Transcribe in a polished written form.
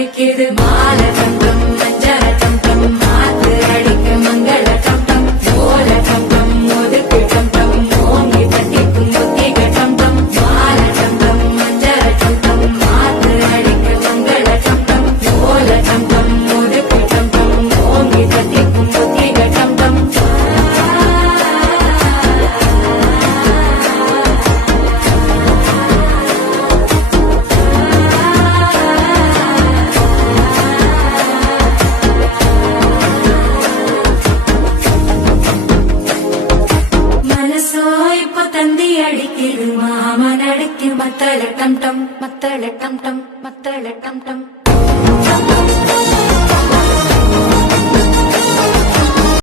ஒலிக்குது மால டம் மஞ்சள டம் மாத்து அடிக்க மங்கள டம் ஓல டம் ஒதுக்கு டம் ஓங்கி தட்டிக்கும் புத்திக டம் மால டம் மஞ்சள டம் மாத்து அடிக்க மங்கள டம் ஓல டம் ஒதுக்கு டம் ஓங்கி தட்டிக்கும் புத்திக டம் மனசோ இப்ப தந்தி அடிக்குது மாமன் அடிக்கு மத்தள டம் மத்தள டம் மத்தள டம்